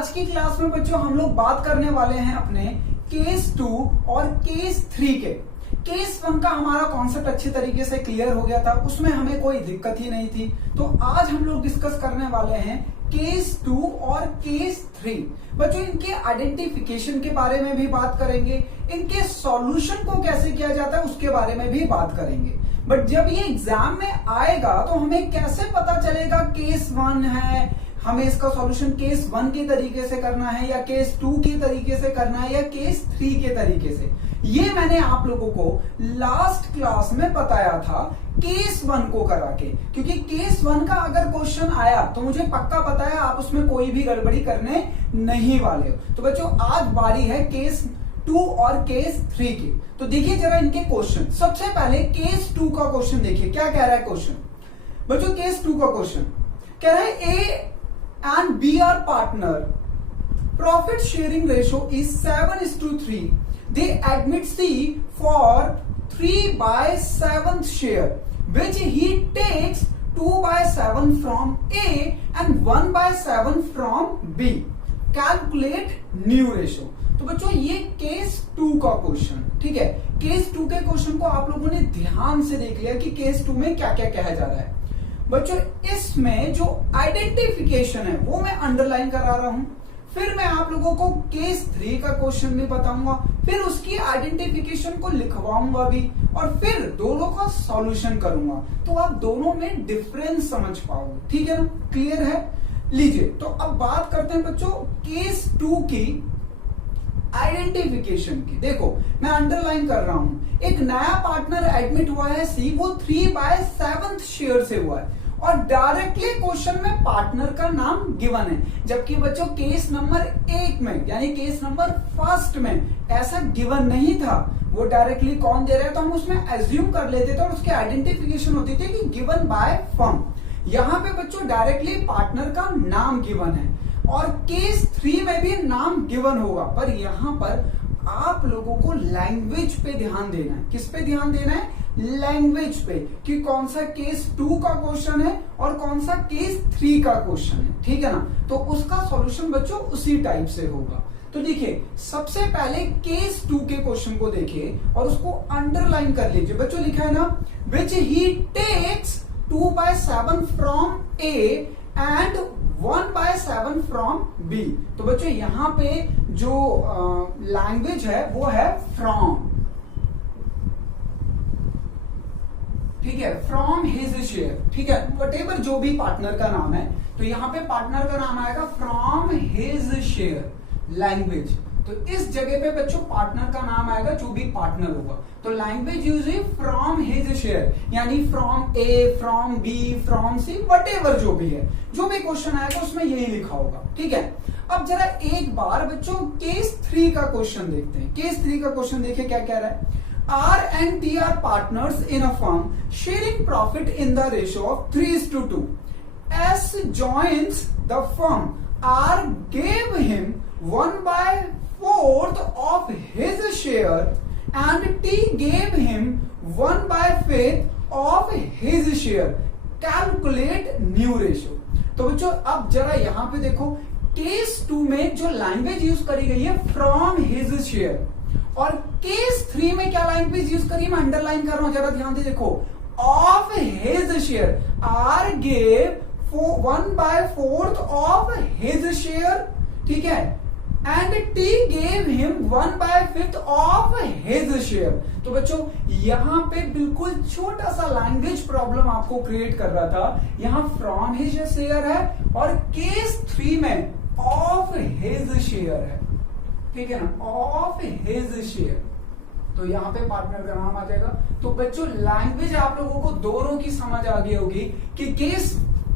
आज की क्लास में बच्चों हम लोग बात करने वाले हैं अपने केस 2 और केस 3 के। केस 1 का हमारा कॉन्सेप्ट अच्छी तरीके से क्लियर हो गया था, उसमें हमें कोई दिक्कत ही नहीं थी। तो आज हम लोग डिस्कस करने वाले हैं केस 2 और केस 3। बच्चों इनके आइडेंटिफिकेशन के बारे में भी बात करेंगे, इनके सॉल्यूशन को कैसे किया जाता है उसके बारे में भी बात करेंगे। बट जब ये एग्जाम में आएगा तो हमें कैसे पता चलेगा केस 1 है, हमें इसका सॉल्यूशन केस 1 के तरीके से करना है या केस 2 के तरीके से करना है या केस 3 के तरीके से। ये मैंने आप लोगों को लास्ट क्लास में बताया था केस 1 को करा के, क्योंकि केस 1 का अगर क्वेश्चन आया तो मुझे पक्का पता है आप उसमें कोई भी गड़बड़ी करने नहीं वाले हो। तो बच्चों आज बारी है केस 2 और केस 3 की। तो देखिए जरा इनके क्वेश्चन। सबसे पहले केस 2 का क्वेश्चन देखिए, क्या कह रहा है क्वेश्चन। बच्चों केस 2 का क्वेश्चन कह रहा है ए and B are partner. Profit sharing ratio is 7:3. They admit C for 3/7 share, which he takes 2/7 from A and 1/7 from B. Calculate new ratio. तो बच्चों ये केस 2 का क्वेश्चन, ठीक है। केस 2 के क्वेश्चन को आप लोगों ने ध्यान से देख लिया कि केस 2 में क्या क्या कहा जा रहा है। बच्चों इसमें जो आइडेंटिफिकेशन है वो मैं अंडरलाइन करा रहा हूं, फिर मैं आप लोगों को केस 3 का क्वेश्चन भी बताऊंगा, फिर उसकी आइडेंटिफिकेशन को लिखवाऊंगा भी और फिर दोनों का सॉल्यूशन करूंगा, तो आप दोनों में डिफरेंस समझ पाओगे। ठीक है ना, क्लियर है। लीजिए तो अब बात करते हैं बच्चों केस 2 की आइडेंटिफिकेशन की। देखो मैं अंडरलाइन कर रहा हूं, एक नया पार्टनर एडमिट हुआ है सी, वो 3/7 शेयर से हुआ है और डायरेक्टली क्वेश्चन में पार्टनर का नाम गिवन है, जबकि बच्चों केस नंबर 1 में यानी केस नंबर 1 में ऐसा गिवन नहीं था। वो डायरेक्टली कौन दे रहा है तो हम उसमें एज्यूम कर लेते थे और उसकी आइडेंटिफिकेशन होती थी कि गिवन बाय फर्म। यहां पे बच्चों डायरेक्टली पार्टनर का नाम गिवन है और केस 3 में भी नाम गिवन होगा, पर यहां पर आप लोगों को लैंग्वेज पे ध्यान देना है। किस पे ध्यान देना है? लैंग्वेज पे, कि कौन सा केस 2 का क्वेश्चन है और कौन सा केस 3 का क्वेश्चन है। ठीक है ना, तो उसका सॉल्यूशन बच्चों उसी टाइप से होगा। तो देखिए सबसे पहले केस 2 के क्वेश्चन को देखिए और उसको अंडरलाइन कर लीजिए। बच्चों लिखा है ना, which he takes 2/7 from A and 1/7 from B. तो बच्चों यहां पे जो लैंग्वेज है वो है फ्रॉम, ठीक है, फ्रॉम हिज शेयर। ठीक है, वटेवर जो भी पार्टनर का नाम है, तो यहां पे पार्टनर का नाम आएगा फ्रॉम हिज शेयर लैंग्वेज। तो इस जगह पे बच्चों पार्टनर का नाम आएगा जो भी पार्टनर होगा। तो लैंग्वेज यूज है फ्रॉम हिज शेयर, यानी from A, from B, from C, whatever जो भी है, जो भी क्वेश्चन आएगा उसमें यही लिखा होगा। ठीक है, अब जरा एक बार बच्चों केस 3 का क्वेश्चन देखते हैं। केस 3 का क्वेश्चन देखिए क्या कह रहा है। R and T are partners in a firm sharing profit in the ratio of 3:2. S joins the firm. R gave him 1/4 of his share and T gave him 1/5 of his share. Calculate new ratio. तो बच्चों अब जरा यहां पे देखो case 2 में जो language use करी गई है फ्रॉम हिज शेयर, और केस 3 में क्या लैंग्वेज यूज करी मैं अंडरलाइन कर रहा हूं, जरा ध्यान से देखो। Of his share, R gave 1/4 of his share, ठीक है, and T gave him 1/5 of his share. तो बच्चों यहां पे बिल्कुल छोटा सा लैंग्वेज प्रॉब्लम आपको क्रिएट कर रहा था। यहां फ्रॉम हिज शेयर है और केस 3 में ऑफ हिज शेयर है, ठीक है ना, ऑफ हिज शेयर। तो यहां पे पार्टनर का नाम आ जाएगा। तो बच्चों लैंग्वेज आप लोगों को दोनों की समझ आ गई होगी कि केस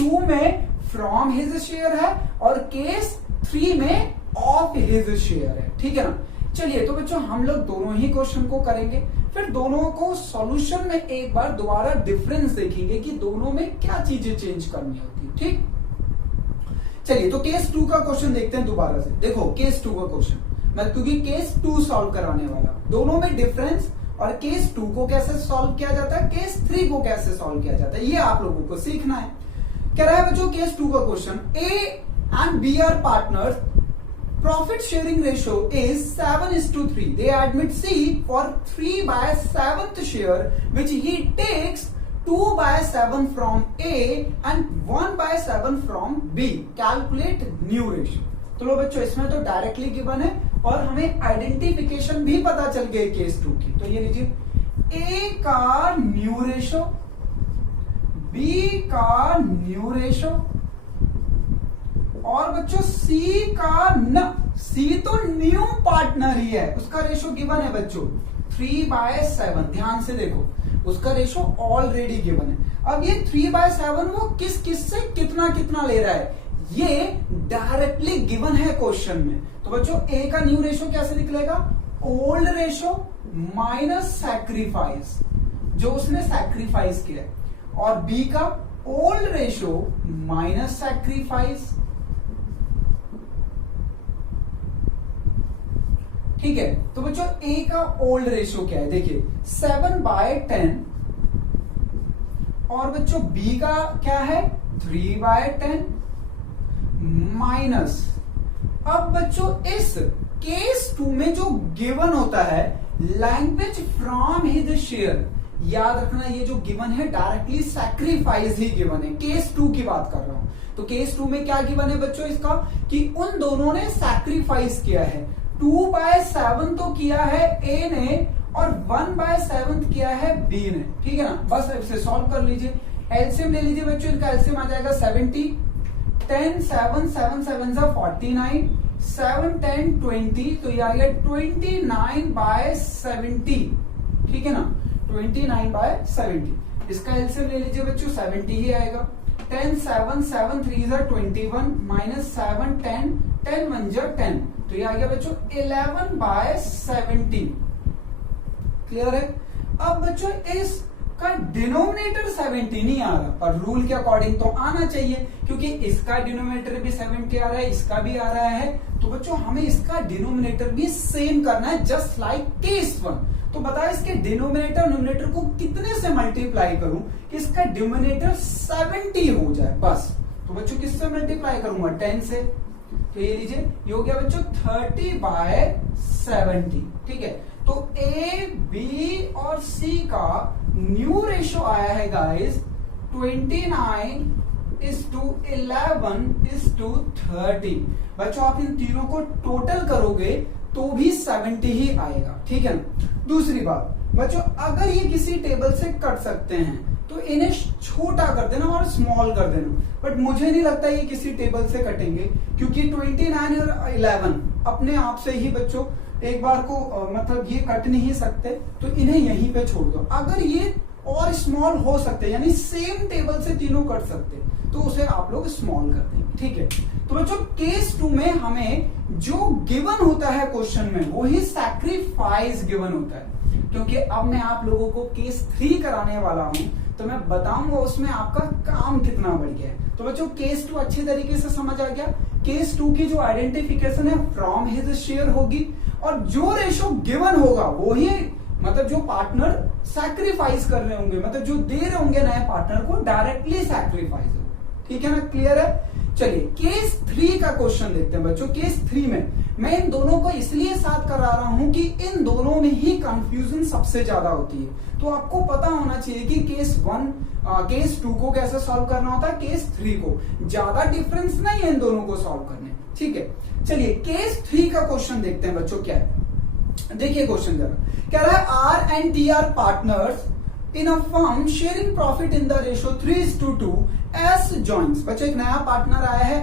2 में फ्रॉम हिज शेयर है और केस 3 में ऑफ हिज शेयर है। ठीक है ना, चलिए तो बच्चों हम लोग दोनों ही क्वेश्चन को करेंगे, फिर दोनों को सॉल्यूशन में एक बार दोबारा डिफरेंस देखेंगे कि दोनों में क्या चीजें चेंज करनी होती है। ठीक, चलिए तो केस 2 का क्वेश्चन देखते हैं दोबारा से। देखो केस 2 का क्वेश्चन मैं, क्योंकि केस 2 सॉल्व कराने वाला, दोनों में डिफरेंस और केस 2 को कैसे सॉल्व किया जाता है, केस 3 को कैसे सॉल्व किया जाता है, ये आप लोगों को सीखना है। कह रहा है बच्चों केस 2 का question, A and B are partners profit sharing ratio is 7:3. They admit C for 3/7th share, which he takes 2/7 from A and 1/7 from B. Calculate new ratio. तो लो बच्चों, इसमें तो डायरेक्टली गिवन है और हमें आइडेंटिफिकेशन भी पता चल गई केस 2 की। तो ये लीजिए, A का न्यू रेशो, B का न्यू रेशो और बच्चों C का न, C तो न्यू पार्टनर ही है, उसका रेशो गिवन है बच्चों 3/7। ध्यान से देखो, उसका रेशो ऑलरेडी गिवन है। अब ये 3/7 वो किस किस से कितना कितना ले रहा है, ये डायरेक्टली गिवन है क्वेश्चन में। तो बच्चों A का न्यू रेशो कैसे निकलेगा, ओल्ड रेशो माइनस सैक्रिफाइस, जो उसने सैक्रिफाइस किया है, और B का ओल्ड रेशो माइनस सैक्रिफाइस। ठीक है, तो बच्चों A का ओल्ड रेशो क्या है, देखिए 7/10 और बच्चों B का क्या है 3/10 माइनस। अब बच्चों इस केस 2 में जो गिवन होता है लैंग्वेज फ्रॉम हिज शेयर, याद रखना ये जो गिवन है डायरेक्टली सैक्रिफाइस ही गिवन है, केस 2 की बात कर रहा हूं। तो केस 2 में क्या गिवन है बच्चों इसका, कि उन दोनों ने सैक्रिफाइस किया है। 2/7 तो किया है A ने और 1/7 किया है B ने, ठीक है ना। बस इसे सॉल्व कर लीजिए, एलसीएम ले लीजिए बच्चों, इनका एलसीएम आ जाएगा 70, 10 7 7 7 49, 7 10 20, तो ये आ गया 29/70, ठीक है ना, 29/70। इसका एलसीएम ले लीजिए बच्चों, 70 ही आएगा। 10 7 7 3 21 माइनस 7 10 10 1 10, तो ये आ गया बच्चों 11/70। क्लियर है। अब बच्चों इसका डिनोमिनेटर 70 नहीं आ रहा, पर रूल के अकॉर्डिंग तो आना चाहिए, क्योंकि इसका डिनोमिनेटर भी 70 आ रहा है, इसका भी आ रहा है। तो बच्चों हमें इसका डिनोमिनेटर भी सेम करना है, जस्ट लाइक केस 1। तो बताओ इसके डिनोमिनेटर न्यूमिनेटर को कितने से मल्टीप्लाई करूं कि इसका डिनोमिनेटर 70 हो जाए, बस। तो बच्चों किससे मल्टीप्लाई करूंगा, 10 से। तो ये लीजिए, ये हो गया बच्चों 30/70, ठीक है। तो A, B और C का न्यू रेशो आया है गाइस 29:11:30। बच्चों आप इन तीनों को टोटल करोगे तो भी 70 ही आएगा, ठीक है ना। दूसरी बात बच्चों, अगर ये किसी टेबल से कट सकते हैं तो इन्हें छोटा कर देना और स्मॉल कर देना, बट मुझे नहीं लगता ये किसी टेबल से कटेंगे, क्योंकि 29 और 11 अपने आप से ही बच्चों एक बार को मतलब ये कट नहीं सकते, तो इन्हें यहीं पे छोड़ दो। अगर ये और स्मॉल हो सकते, यानी सेम टेबल से तीनों कट सकते, तो उसे आप लोग स्मॉल कर देंगे, ठीक है। तो बच्चों केस 2 में हमें जो गिवन होता है क्वेश्चन में वो ही सैक्रिफाइस गिवन होता है, क्योंकि अब मैं आप लोगों को केस 3 कराने वाला हूं, तो मैं बताऊंगा उसमें आपका काम कितना बढ़ गया है। तो बच्चों केस 2 अच्छी तरीके से समझ आ गया। केस 2 की जो आइडेंटिफिकेशन है फ्रॉम हिज शेयर होगी, और जो रेशो गिवन होगा वो ही, मतलब जो पार्टनर सैक्रिफाइस कर रहे होंगे, मतलब जो दे रहे होंगे नए पार्टनर को, डायरेक्टली सैक्रिफाइस हो, ठीक है ना। क्लियर है। चलिए केस 3 का क्वेश्चन देखते हैं बच्चों। केस 3 में मैं इन दोनों को इसलिए साथ करा रहा हूं कि इन दोनों में ही कंफ्यूजन सबसे ज्यादा होती है, तो आपको पता होना चाहिए कि केस 2 को कैसे सॉल्व करना होता है, केस 3 को। ज्यादा डिफरेंस नहीं है इन दोनों को सॉल्व करने, ठीक है। चलिए केस 3 का क्वेश्चन देखते हैं बच्चों क्या है। देखिए क्वेश्चन जरा, कह रहा है R and T are partners in a firm sharing profit in the ratio 3:2. S joins, बच्चों एक नया पार्टनर आया है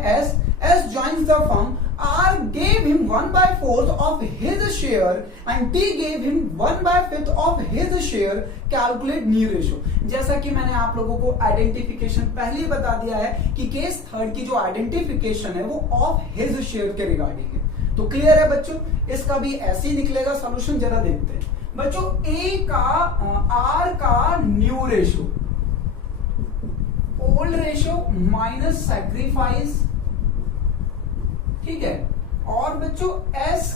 S joins the firm. R gave him 1/4 of his share and T gave him 1/5 of his share. Calculate new ratio. जैसा कि मैंने आप लोगों को आइडेंटिफिकेशन पहले ही बता दिया है कि केस 3 की जो आइडेंटिफिकेशन है वो ऑफ हिज शेयर के रिगार्डिंग है। तो क्लियर है बच्चों, इसका भी ऐसे ही निकलेगा सॉल्यूशन, जरा देखते हैं बच्चों। R का new ratio, old ratio minus sacrifice, ठीक है। और बच्चों S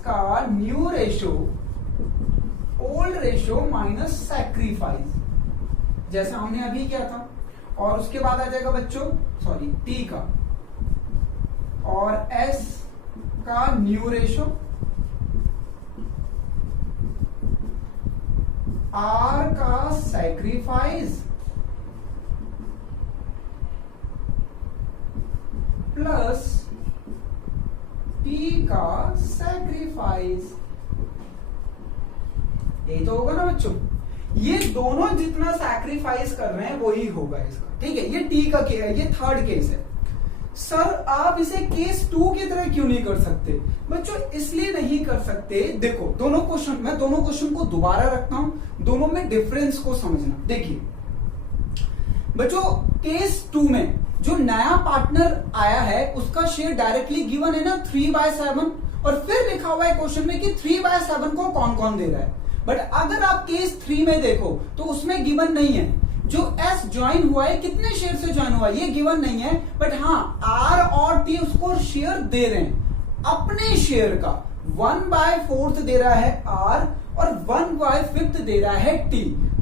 का new ratio, old ratio minus sacrifice, जैसा हमने अभी किया था। और उसके बाद आ जाएगा बच्चों, सॉरी T का और S का न्यू रेशो, R का सैक्रिफाइस प्लस P का सैक्रिफाइस। यही तो होगा ना बच्चों, ये दोनों जितना सैक्रिफाइस कर रहे हैं वही होगा इसका, ठीक है। ये टी का ये थर्ड केस है। सर आप इसे केस 2 की तरह क्यों नहीं कर सकते? बच्चों इसलिए नहीं कर सकते, देखो दोनों क्वेश्चन, मैं दोनों क्वेश्चन को दोबारा रखता हूं, दोनों में डिफरेंस को समझना। देखिए बच्चों, केस 2 में जो नया पार्टनर आया है उसका शेयर डायरेक्टली गिवन है ना 3/7, और फिर लिखा हुआ है क्वेश्चन में कि 3/7 को कौन कौन दे रहा है। बट अगर आप केस 3 में देखो तो उसमें गिवन नहीं है। जो S ज्वाइन हुआ है कितने शेयर से ज्वाइन हुआ है ये गिवन नहीं है, बट हाँ R और T उसको शेयर दे रहे हैं अपने शेयर का। 1/4 दे रहा है R और 1/5 दे रहा है T।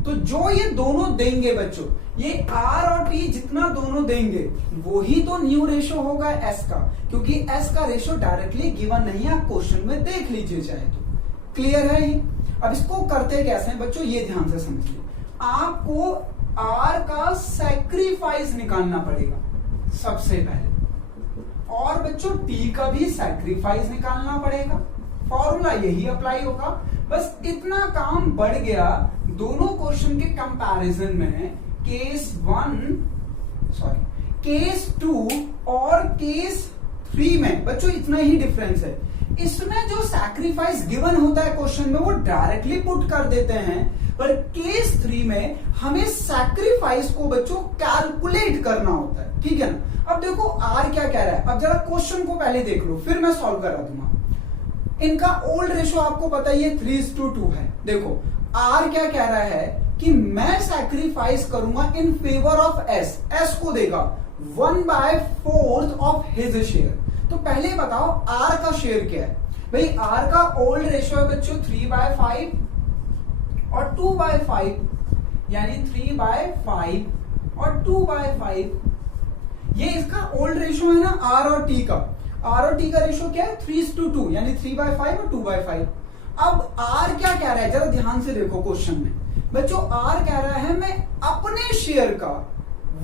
तो जो ये दोनों देंगे बच्चों, ये R और T जितना दोनों देंगे वो ही तो न्यू रेशो होगा S का, क्योंकि S का रेशो डायरेक्टली गिवन नहीं है, आप क्वेश्चन में देख लीजिए चाहे तो। क्लियर है ये? अब इसको करते कैसे हैं बच्चों, ये ध्यान से समझिए। आपको R का सैक्रिफाइस निकालना पड़ेगा सबसे पहले, और बच्चों T का भी सैक्रिफाइस निकालना पड़ेगा। फॉर्मूला यही अप्लाई होगा, बस इतना काम बढ़ गया दोनों क्वेश्चन के कंपैरिजन में। केस 2 और केस 3 में बच्चों इतना ही डिफरेंस है। इसमें जो सैक्रिफाइस गिवन होता है क्वेश्चन में वो डायरेक्टली पुट कर देते हैं, पर केस 3 में हमें सैक्रिफाइस को बच्चों कैलकुलेट करना होता है, ठीक है ना। अब देखो R क्या कह रहा है, अब जरा क्वेश्चन को पहले देख लो फिर मैं सॉल्व करा दूंगा। इनका ओल्ड रेशो आपको पता ही है 3:2 है। देखो R क्या कह रहा है कि मैं सैक्रिफाइस करूंगा इन फेवर ऑफ S को देगा 1/4 ऑफ हिज शेयर। तो पहले बताओ R का शेयर क्या है भाई। R का ओल्ड रेशियो है बच्चों 3/5 और 2/5, यानी 3/5 और 2/5, ये इसका ओल्ड रेशियो है ना R और T का। R और T का रेशियो क्या है 3:2, यानी 3/5 और 2/5। अब R क्या कह रहा है, जरा ध्यान से देखो क्वेश्चन में बच्चों। R कह रहा है मैं अपने शेयर का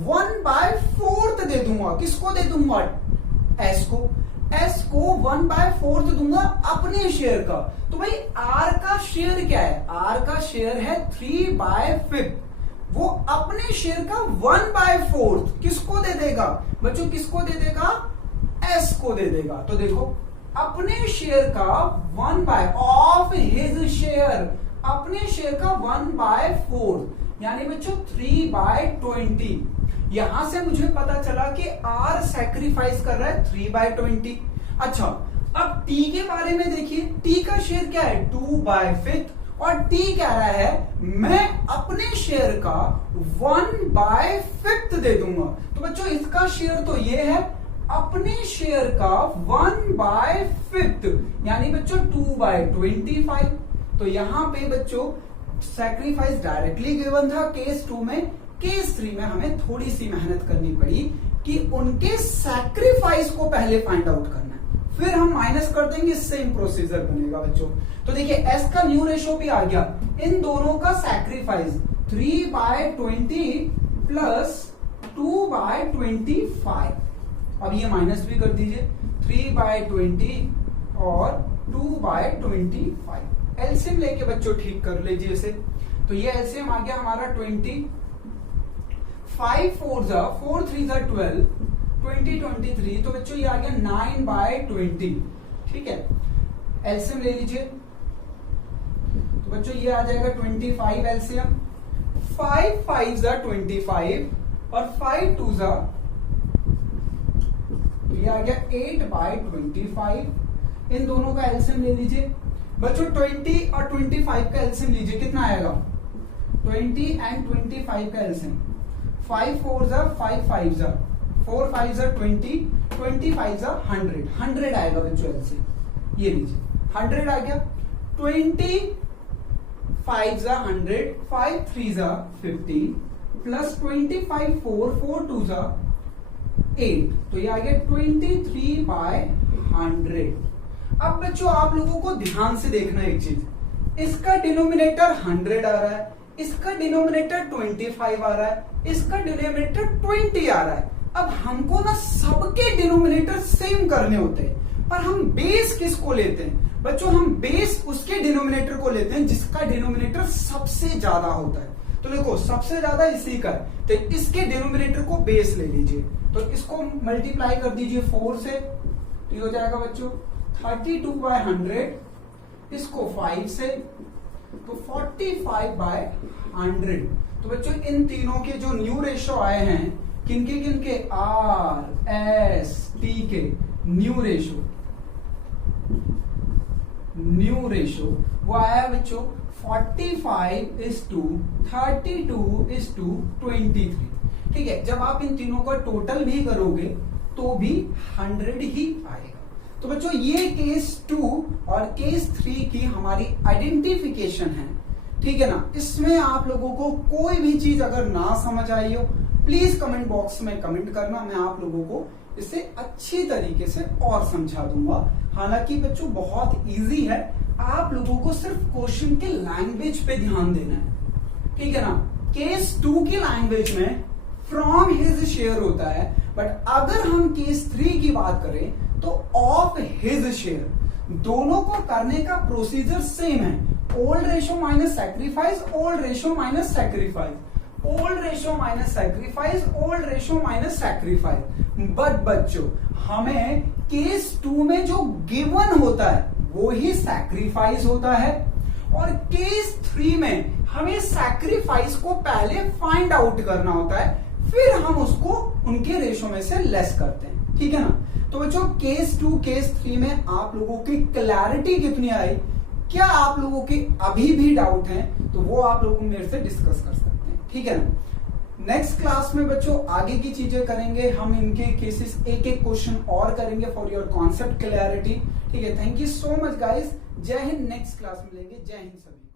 1/4 दे दूंगा। किसको दे दूंगा? S को 1/4 दूंगा अपने शेयर का। तो भाई R का शेयर क्या है? R का शेयर है 3/5, वो अपने शेयर का 1/4 किसको दे देगा बच्चों? किसको दे देगा? S को दे देगा। तो देखो अपने शेयर का 1/, ऑफ हिज शेयर, अपने शेयर का 1/4, यानी बच्चों 3/20। यहां से मुझे पता चला कि R सैक्रिफाइस कर रहा है 3/20। अच्छा अब T के बारे में देखिए, T का शेयर क्या है 2/5, और T कह रहा है मैं अपने शेयर का 1/5 दे दूंगा। तो बच्चों इसका शेयर तो ये है अपने शेयर का 1/5, यानी बच्चों 2/25। तो यहां पे बच्चों सैक्रिफाइस डायरेक्टली गिवन था केस 2 में। केस 3 में हमें थोड़ी सी मेहनत करनी पड़ी कि उनके सैक्रिफाइस को पहले फाइंड आउट करना है, फिर हम माइनस कर देंगे, सेम प्रोसीजर बनेगा बच्चों। तो देखिए S का न्यू रेशो भी आ गया, इन दोनों का सैक्रिफाइस 3/20 प्लस 2/25। अब ये माइनस भी कर दीजिए, 3/20 और 2/25। एलसीएम लेके बच्चों ठीक कर लीजिए इसे। तो ये एलसीएम आ गया हमारा 20, 5 4 4 3 12, 20 23। तो बच्चों ये आ गया 9/20, ठीक है। एलसीएम ले लीजिए, तो बच्चों ये आ जाएगा 25 एलसीएम। 5 5 25 और 5 2 ये आ गया 8/25। इन दोनों का एलसीएम ले लीजिए बच्चों। 20 और 25 का एलसीएम लीजिए, कितना आएगा 20 एंड 25 का एलसीएम। 5 4 5 5 4 5 20, 25 100 आएगा बच्चों एलसीएम। ये लीजिए 100 आ गया। 20 5 100, 5 3 50 प्लस 25 4 4 2 8, तो ये आ गया 23/100। अब बच्चों आप लोगों को ध्यान से देखना एक चीज, इसका डिनोमिनेटर 100 आ रहा है, इसका डिनोमिनेटर 25 आ रहा है, इसका डिनोमिनेटर 20 आ रहा है। अब हमको ना सबके डिनोमिनेटर सेम करने होते हैं, पर हम बेस किसको लेते हैं बच्चों? हम बेस उसके डिनोमिनेटर को लेते हैं जिसका डिनोमिनेटर सबसे ज्यादा होता है। तो देखो सबसे ज्यादा इसी का है, तो इसके डिनोमिनेटर को बेस ले लीजिए, तो इसको मल्टीप्लाई कर दीजिए 4 से, तो ये हो जाएगा बच्चों 32/100, इसको 5 से तो 45/100। तो बच्चों इन तीनों के जो न्यू रेशो आए हैं, किनके किनके? आर एस टी के न्यू रेशो वो आया बच्चों 45:32:23। ठीक है, जब आप इन तीनों का टोटल भी करोगे तो भी 100 ही आएगा। तो बच्चों ये केस 2 और केस 3 की हमारी आइडेंटिफिकेशन है, ठीक है ना। इसमें आप लोगों को कोई भी चीज अगर ना समझ आई हो प्लीज कमेंट बॉक्स में कमेंट करना, मैं आप लोगों को इसे अच्छी तरीके से और समझा दूंगा। हालांकि बच्चों बहुत इजी है, आप लोगों को सिर्फ क्वेश्चन के लैंग्वेज पे ध्यान देना है, ठीक है ना। केस 2 की लैंग्वेज में फ्रॉम हिज शेयर होता है, बट अगर हम केस 3 की बात करें तो ऑफ हिज शेयर। दोनों को करने का प्रोसीजर सेम है, old ratio minus sacrifice, old ratio minus sacrifice, old ratio minus sacrifice, old ratio minus sacrifice. But बच्चों हमें केस 2 में जो गिवन होता है वो ही सैक्रिफाइस होता है, और केस 3 में हमें सैक्रिफाइस को पहले फाइंड आउट करना होता है, फिर हम उसको उनके रेशो में से लेस करते हैं, ठीक है ना। तो बच्चों केस 2 केस 3 में आप लोगों की क्लैरिटी कितनी आई? क्या आप लोगों के अभी भी डाउट हैं तो वो आप लोगों मेरे से डिस्कस कर सकते हैं, ठीक है ना। नेक्स्ट क्लास में बच्चों आगे की चीजें करेंगे हम, इनके केसेस एक एक क्वेश्चन और करेंगे फॉर योर कॉन्सेप्ट क्लैरिटी, ठीक है। Thank you so much guys, जय हिंद। नेक्स्ट क्लास में मिलेंगे, जय हिंद सभी।